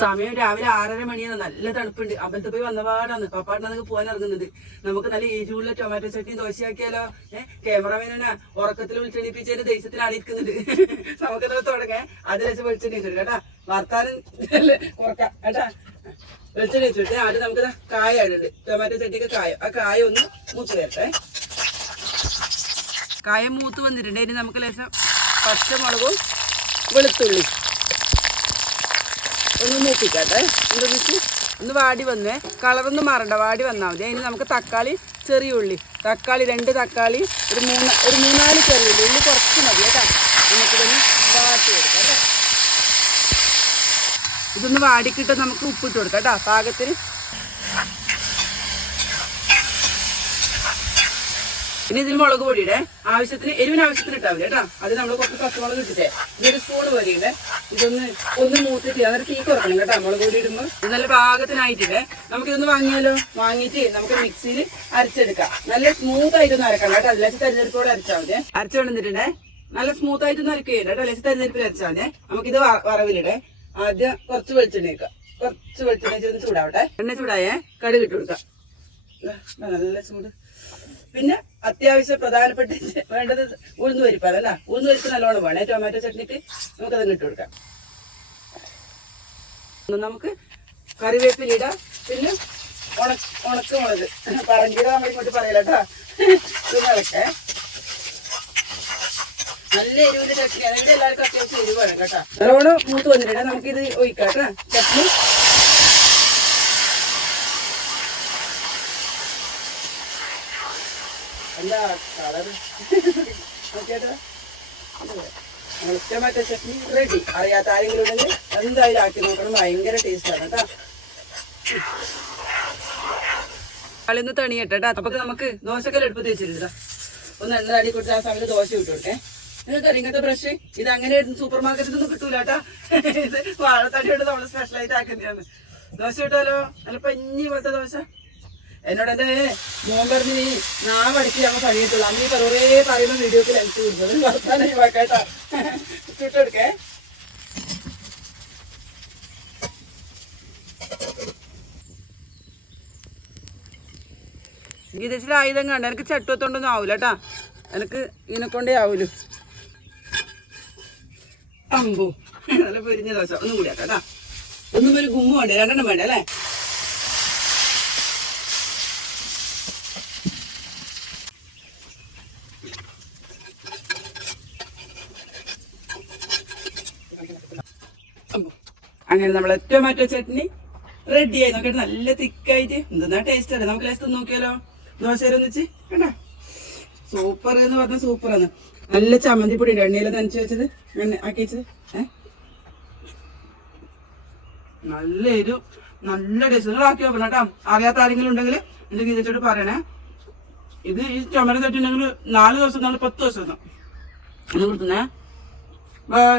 സമയം രാവിലെ 6:30 മണിയാണ്. നല്ല തണുപ്പുണ്ട്. അമ്പലത്തിൽ പോയി വന്നപാടാണ് പപ്പാട്ടിനൊക്കെ പോകാൻ ഇറങ്ങുന്നത്. നമുക്ക് നല്ല എരിവുള്ള ടൊമാറ്റോ ചട്നി ദോശയാക്കിയാലോ? ക്യാമറമാനെ ഉറക്കത്തിൽ വിളിച്ചെണീപ്പിച്ചതിന്റെ ദേശത്തിലാണ് ഇരിക്കുന്നുണ്ട്. നമുക്കത് തുടങ്ങേ. അത് വെച്ച് വെളിച്ചെണ്ണീച്ചു കേട്ടാ. വർത്താനം കുറക്കാം കേട്ടാ. വെളിച്ചെണ്ണീച്ചു ആദ്യം നമുക്ക് കായ ഇടുന്നുണ്ട്. ടൊമാറ്റോ ചട്നിക്ക് കായ. ആ കായ ഒന്ന് മൂത്ത് വരട്ടെ. കായ മൂത്ത് വന്നിട്ടുണ്ട്. ഇനി നമുക്ക് ലേശം പച്ചമുളകും വെളുത്തുള്ളി ഒന്ന് മൂപ്പിക്കാട്ടെ. ഒന്ന് വാടി വന്നേ. കളറൊന്നും മാറണ്ട, വാടി വന്നാൽ മതി. അതിന് നമുക്ക് തക്കാളി, ചെറിയ ഉള്ളി, തക്കാളി 2 തക്കാളി, ഒരു 3-4 ചെറിയ ഉള്ളി. ഉള്ളി കുറച്ച് മതി കേട്ടോ. നമുക്കിതൊന്ന് വാട്ടി കൊടുക്കാം കേട്ടോ. ഇതൊന്ന് വാടിക്കിട്ട് നമുക്ക് ഉപ്പിട്ട് കൊടുക്കാം കേട്ടോ പാകത്തിന്. ഇനി ഇതിൽ മുളക് പൊടിയുടെ ആവശ്യത്തിന്, എരിവിന് ആവശ്യത്തിന് ഇട്ടാൽ മതി കേട്ടോ. അത് നമ്മൾ കുറച്ച് പച്ചമുളക് ഇട്ടിട്ടേ 1 സ്പൂൺ പൊടിയുണ്ട്. ഒന്ന് മൂത്തിട്ട് അന്നേരം തീ കുറക്കണം കേട്ടോ. മുളക് പൊടി ഇടുമ്പോൾ ഇത് നല്ല പാകത്തിനായിട്ടില്ലേ. നമുക്കിതൊന്ന് വാങ്ങിയാലോ? വാങ്ങിയിട്ട് നമുക്ക് മിക്സിയിൽ അരച്ചെടുക്കാം. നല്ല സ്മൂത്ത് ആയിട്ടൊന്ന് അരക്കണം കേട്ടോ. അതിലേക്ക് തരിതരിപ്പോടെ അരച്ചാൽ മതി. അരച്ചു കൊണ്ടിട്ടുണ്ടേ നല്ല സ്മൂത്ത് ആയിട്ടൊന്ന് അരക്കുകയില്ല കേട്ടോ. അല്ലെങ്കിൽ തരിതരിപ്പിൽ അരച്ചാൽ മതി. നമുക്കിത് വറവിലിടേ. ആദ്യം കുറച്ച് വെളിച്ചെണ്ണ വെക്കാം. കുറച്ച് വെളിച്ചെണ്ണ ഒന്ന് ചൂടാവട്ടെ. എണ്ണ ചൂടായേ കടുക് ഇട്ട് കൊടുക്കാം. നല്ല ചൂട്. പിന്നെ അത്യാവശ്യം പ്രധാനപ്പെട്ട വേണ്ടത് ഉഴുന്ന് പരിപ്പാണല്ല. ഉഴുന്ന് പരിപ്പ് നല്ലോണം വേണേ ടൊമാറ്റോ ചട്നിക്ക്. നമുക്കത് ഇട്ട് കൊടുക്കാം. നമുക്ക് കറിവേപ്പില ഇടാം. പിന്നെ ഉണക്ക മുളക് പറഞ്ചീര നമ്മൾ ഇങ്ങോട്ട് പറയല കേട്ടോ. ഇത് ഇളക്കേ. നല്ല എരിവിന്റെ ചട്നി. അതായത് എല്ലാവർക്കും അത്യാവശ്യം എരിവ് വേണം കേട്ടോ. നല്ലോണം മൂത്ത് വന്നിട്ടുണ്ട്. നമുക്കിത് ഒഴിക്കാം കേട്ടോ ചട്നി. എന്താ കളറ് നോക്കിയാട്ടോ. Tomato chutney ready. അറിയാത്ത ആരെങ്കിലും ഉണ്ടെങ്കിൽ എന്തായാലും ആക്കി നോക്കണം. ഭയങ്കര ടേസ്റ്റാണ് കേട്ടോ. കളിയൊന്ന് തണിയട്ടെ കേട്ടോ. അപ്പൊ നമുക്ക് ദോശക്കല്ല് എടുപ്പത്ത് വെച്ചിട്ടുണ്ട്. ഒന്ന് എണ്ണ അടി കൊടുത്ത് ആ സമയത്ത് ദോശ ഇട്ട് കൊടുക്കേ. നിങ്ങൾക്ക് ഇങ്ങനത്തെ ബ്രഷ് ഇത് അങ്ങനെ സൂപ്പർ മാർക്കറ്റിൽ ഒന്നും കിട്ടൂല കേട്ടാ. ഇത് വാഴത്തടിയോട് നമ്മൾ സ്പെഷ്യലായിട്ട് ആക്കുന്നതാണ്. ദോശ ഇട്ടാലോ? നല്ല പഞ്ഞി പോലത്തെ ദോശ. എന്നോട് എന്റെ മോൻ പറഞ്ഞ് നീ നാവടിച്ച് ഞങ്ങൾ കഴിയത്തുള്ളൂ. അന്ന് ഈ കുറേ പറയുമ്പോൾ വീഡിയോക്ക് ലെൻസ് കൊടുക്കുന്നത് വർത്താനം ഒഴിവാക്കേട്ടാ. ചുട്ടെടുക്കേ. ഗീതച്ചിൽ ആയുധം കണ്ട എനിക്ക് ചട്ടുവത്തോണ്ടൊന്നും ആവൂല കേട്ടാ. എനിക്ക് ഇതിനെക്കൊണ്ടേ ആവൂലു. അമ്പോ നല്ല പൊരിഞ്ഞ ദോശ. ഒന്നും കൂടി ആക്കാം കേട്ടാ. ഒന്നും ഒരു ഗുമ്മ വേണ്ടേ? 2 വേണ്ട അല്ലേ? അങ്ങനെ നമ്മളെ ടൊമാറ്റോ ചട്നി റെഡി ആയി. നോക്കിയിട്ട് നല്ല തിക്കായിട്ട് എന്തെന്നാ ടേസ്റ്റ് അല്ലേ. നമുക്ക് ലേശം നോക്കിയാലോ? ദോശയിലൊന്ന് വെച്ച് കേട്ടാ. സൂപ്പർ എന്ന് പറഞ്ഞാൽ സൂപ്പറാണ്. നല്ല ചമ്മന്തിപ്പൊടി ഉണ്ട്. എണ്ണയിൽ നനച്ച് വെച്ചത് ആക്കി വെച്ചത്. നല്ല എരു, നല്ല ടേസ്റ്റ്. നിങ്ങൾ ആക്കി നോക്കണം കേട്ടോ. അറിയാത്ത ആരെങ്കിലും ഉണ്ടെങ്കിൽ എന്റെ ഗീതച്ചോട് പറയണേ. ഇത് ഈ ടൊമാറ്റോ ചട്നി ഉണ്ടെങ്കിൽ 4 ദിവസം 10 ദിവസം ഒന്ന് കൊടുക്കുന്നേ. ബൈ.